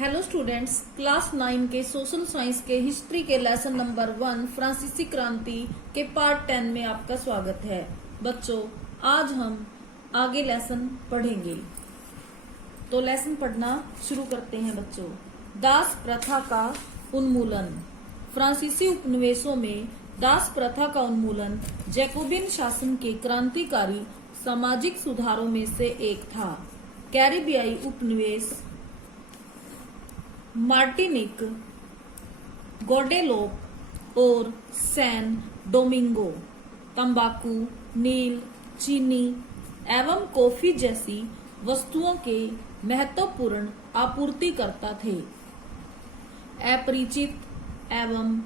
Hello students, class 9 के social science के history के लेसन नंबर 1 फ्रांसीसी क्रांति के पार्ट 10 में आपका स्वागत है। बच्चों, आज हम आगे लेसन पढ़ेंगे, तो लेसन पढ़ना शुरू करते हैं। बच्चों, दास प्रथा का उन्मूलन। फ्रांसीसी उपनिवेशों में दास प्रथा का उन्मूलन जैकोबिन शासन के क्रांतिकारी सामाजिक सुधारों में से एक था। कैरिबियाई उपनिवेश मार्टिनिक, गोडेलोप और सैन डोमिंगो तंबाकू, नील, चीनी एवं कॉफी जैसी वस्तुओं के महत्वपूर्ण आपूर्तिकर्ता थे। अपरिचित एवं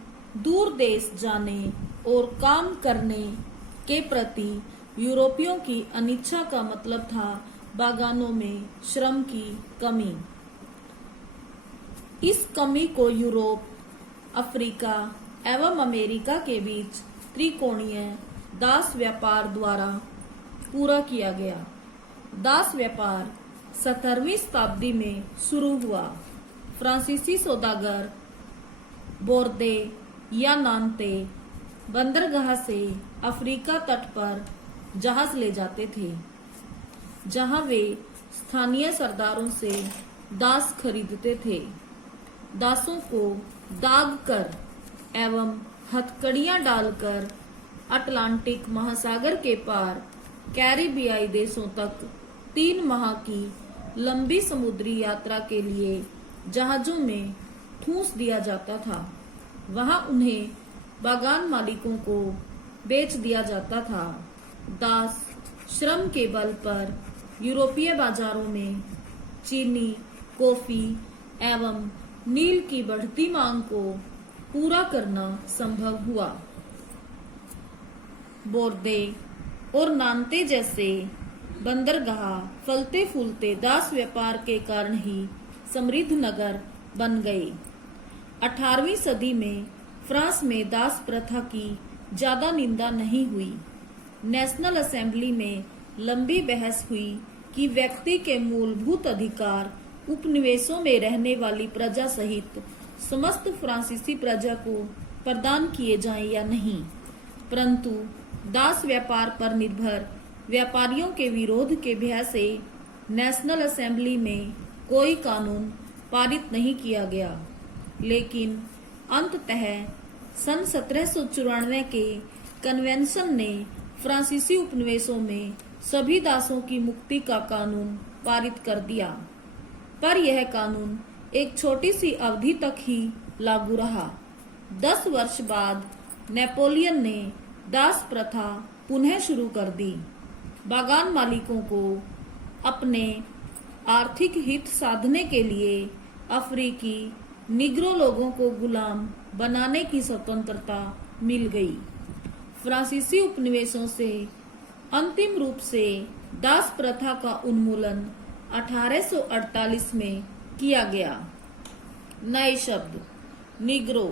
दूर देश जाने और काम करने के प्रति यूरोपियों की अनिच्छा का मतलब था बागानों में श्रम की कमी। इस कमी को यूरोप, अफ्रीका एवं अमेरिका के बीच त्रिकोणीय दास व्यापार द्वारा पूरा किया गया। दास व्यापार 17वीं शताब्दी में शुरू हुआ। फ्रांसीसी सौदागर बोर्दे या नान्ते बंदरगाह से अफ्रीका तट पर जहाज ले जाते थे, जहां वे स्थानीय सरदारों से दास खरीदते थे। दासों को दाग कर एवं हथकड़ियां डालकर अटलांटिक महासागर के पार कैरिबियाई देशों तक 3 माह की लंबी समुद्री यात्रा के लिए जहाजों में ठूंस दिया जाता था। वहां उन्हें बागान मालिकों को बेच दिया जाता था। दास श्रम के बल पर यूरोपीय बाजारों में चीनी, कॉफी एवं नील की बढ़ती मांग को पूरा करना संभव हुआ। बोर्दे और नान्ते जैसे बंदरगाह फलते फूलते दास व्यापार के कारण ही समृद्ध नगर बन गए। 18वीं सदी में फ्रांस में दास प्रथा की ज्यादा निंदा नहीं हुई। नेशनल असेंबली में लंबी बहस हुई कि व्यक्ति के मूलभूत अधिकार उपनिवेशों में रहने वाली प्रजा सहित समस्त फ्रांसीसी प्रजा को प्रदान किए जाएं या नहीं, परंतु दास व्यापार पर निर्भर व्यापारियों के विरोध के भय से नेशनल असेंबली में कोई कानून पारित नहीं किया गया। लेकिन अंततः सन 1794 के कन्वेंशन ने फ्रांसीसी उपनिवेशों में सभी दासों की मुक्ति का कानून पारित कर दिया, पर यह कानून एक छोटी सी अवधि तक ही लागू रहा। 10 वर्ष बाद नेपोलियन ने दास प्रथा पुनः शुरू कर दी। बागान मालिकों को अपने आर्थिक हित साधने के लिए अफ्रीकी निग्रो लोगों को गुलाम बनाने की स्वतंत्रता मिल गई। फ्रांसीसी उपनिवेशों से अंतिम रूप से दास प्रथा का उन्मूलन 1848 में किया गया। नए शब्द: निग्रो,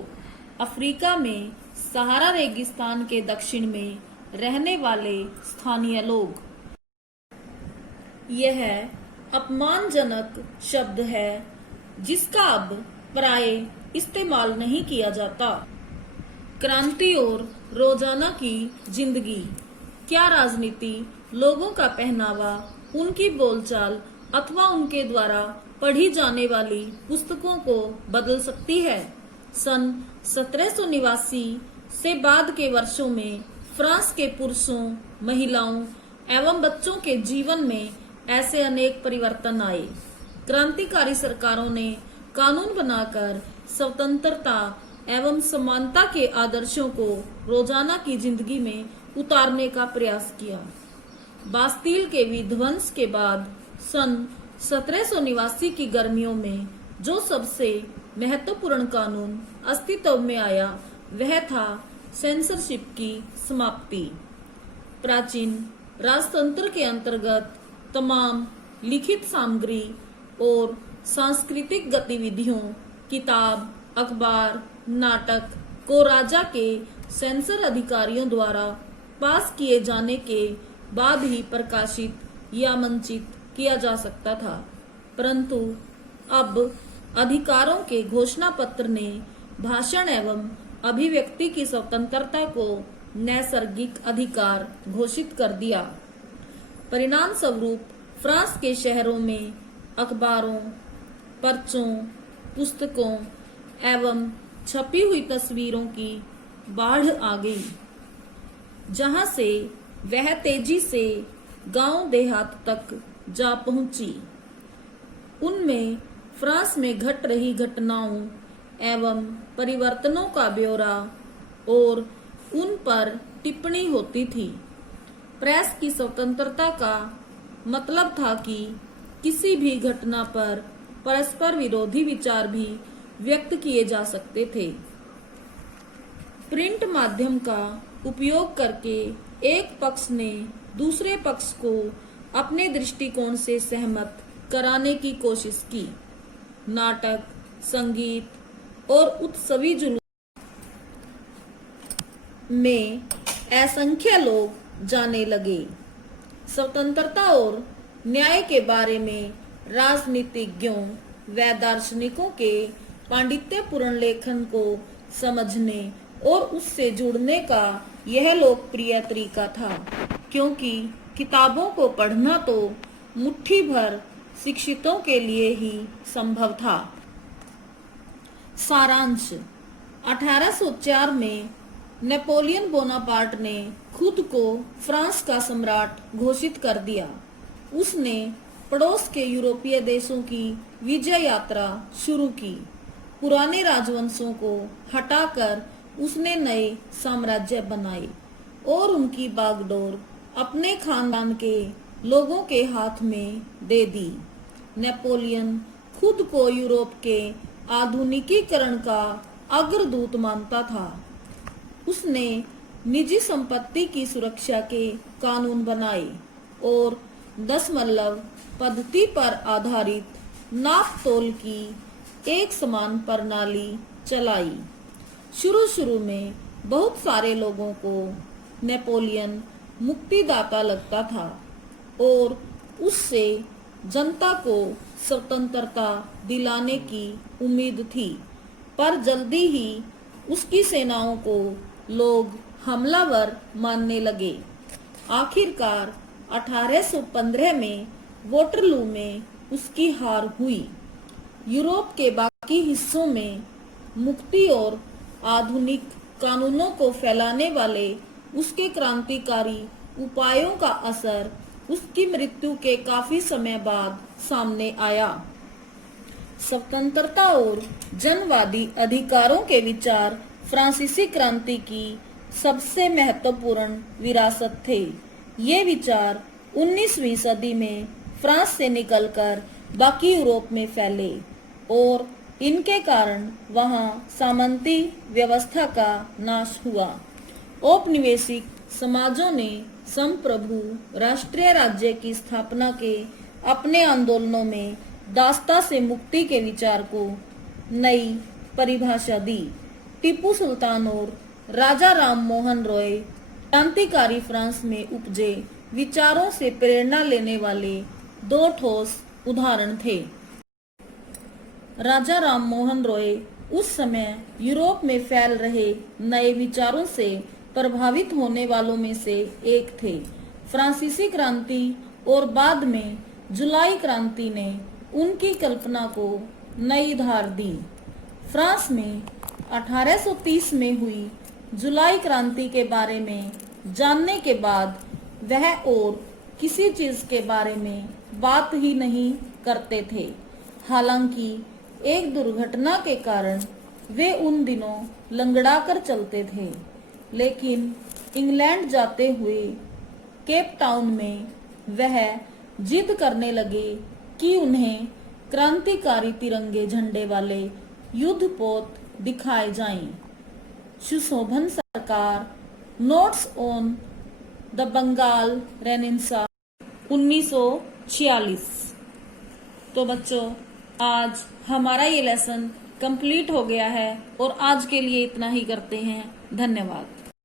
अफ्रीका में सहारा रेगिस्तान के दक्षिण में रहने वाले स्थानीय लोग। यह अपमानजनक शब्द है जिसका अब प्राय इस्तेमाल नहीं किया जाता। क्रांति और रोजाना की जिंदगी। क्या राजनीति, लोगों का पहनावा, उनकी बोलचाल अथवा उनके द्वारा पढ़ी जाने वाली पुस्तकों को बदल सकती है? सन 1789 से बाद के वर्षों में फ्रांस के पुरुषों, महिलाओं एवं बच्चों के जीवन में ऐसे अनेक परिवर्तन आए। क्रांतिकारी सरकारों ने कानून बनाकर स्वतंत्रता एवं समानता के आदर्शों को रोजाना की जिंदगी में उतारने का प्रयास किया। बास्तील के विध्वंस के बाद सन 1789 की गर्मियों में जो सबसे महत्वपूर्ण कानून अस्तित्व में आया वह था सेंसरशिप की समाप्ति। प्राचीन राजतंत्र के अंतर्गत तमाम लिखित सामग्री और सांस्कृतिक गतिविधियों, किताब, अखबार, नाटक को राजा के सेंसर अधिकारियों द्वारा पास किए जाने के बाद ही प्रकाशित या मंचित किया जा सकता था, परंतु अब अधिकारों के घोषणा पत्र ने भाषण एवं अभिव्यक्ति की स्वतंत्रता को नैसर्गिक अधिकार घोषित कर दिया। परिणाम स्वरूप फ्रांस के शहरों में अखबारों, पर्चों, पुस्तकों एवं छपी हुई तस्वीरों की बाढ़ आ गई, जहां से वह तेजी से गांव देहात तक जा पहुंची। उनमें फ्रांस में घट रही घटनाओं एवं परिवर्तनों का ब्यौरा और उन पर टिप्पणी होती थी। प्रेस की स्वतंत्रता का मतलब था कि किसी भी घटना पर परस्पर विरोधी विचार भी व्यक्त किए जा सकते थे। प्रिंट माध्यम का उपयोग करके एक पक्ष ने दूसरे पक्ष को अपने दृष्टिकोण से सहमत कराने की कोशिश की। नाटक, संगीत और उत्सवी जुलूस में असंख्य लोग जाने लगे। स्वतंत्रता और न्याय के बारे में राजनीतिज्ञों व दार्शनिकों के पांडित्यपूर्ण लेखन को समझने और उससे जुड़ने का यह लोकप्रिय तरीका था, क्योंकि किताबों को पढ़ना तो मुट्ठी भर शिक्षितों के लिए ही संभव था। सारांश: 1804 में नेपोलियन बोनापार्ट ने खुद को फ्रांस का सम्राट घोषित कर दिया। उसने पड़ोस के यूरोपीय देशों की विजय यात्रा शुरू की। पुराने राजवंशों को हटाकर उसने नए साम्राज्य बनाए और उनकी बागडोर अपने खानदान के लोगों के हाथ में दे दी। नेपोलियन खुद को यूरोप के आधुनिकीकरण का अग्रदूत मानता था। उसने निजी संपत्ति की सुरक्षा के कानून बनाए और दशमलव पद्धति पर आधारित नाप तोल की एक समान प्रणाली चलाई। शुरू में बहुत सारे लोगों को नेपोलियन मुक्तिदाता लगता था और उससे जनता को स्वतंत्रता दिलाने की उम्मीद थी, पर जल्दी ही उसकी सेनाओं को लोग हमलावर मानने लगे। आखिरकार 1815 में वोटरलू में उसकी हार हुई। यूरोप के बाकी हिस्सों में मुक्ति और आधुनिक कानूनों को फैलाने वाले उसके क्रांतिकारी उपायों का असर उसकी मृत्यु के काफी समय बाद सामने आया। स्वतंत्रता और जनवादी अधिकारों के विचार फ्रांसीसी क्रांति की सबसे महत्वपूर्ण विरासत थे। ये विचार 19वीं सदी में फ्रांस से निकलकर बाकी यूरोप में फैले और इनके कारण वहां सामंती व्यवस्था का नाश हुआ। औपनिवेशिक समाजों ने संप्रभु राष्ट्रीय राज्य की स्थापना के अपने आंदोलनों में दासता से मुक्ति के विचार को नई परिभाषा दी। टीपू सुल्तान और राजा राम मोहन रॉय क्रांतिकारी फ्रांस में उपजे विचारों से प्रेरणा लेने वाले दो ठोस उदाहरण थे। राजा राम मोहन रॉय उस समय यूरोप में फैल रहे नए विचारों से प्रभावित होने वालों में से एक थे। फ्रांसीसी क्रांति और बाद में जुलाई क्रांति ने उनकी कल्पना को नई धार दी। फ्रांस में 1830 में हुई जुलाई क्रांति के बारे में जानने के बाद वह और किसी चीज के बारे में बात ही नहीं करते थे। हालांकि एक दुर्घटना के कारण वे उन दिनों लंगड़ा कर चलते थे, लेकिन इंग्लैंड जाते हुए केप टाउन में वह जिद करने लगे कि उन्हें क्रांतिकारी तिरंगे झंडे वाले युद्धपोत दिखाए जाएं। Sushobhan Sarkar, notes on the Bengal renaissance 1946। तो बच्चों, आज हमारा ये लेसन कंप्लीट हो गया है और आज के लिए इतना ही करते हैं। धन्यवाद।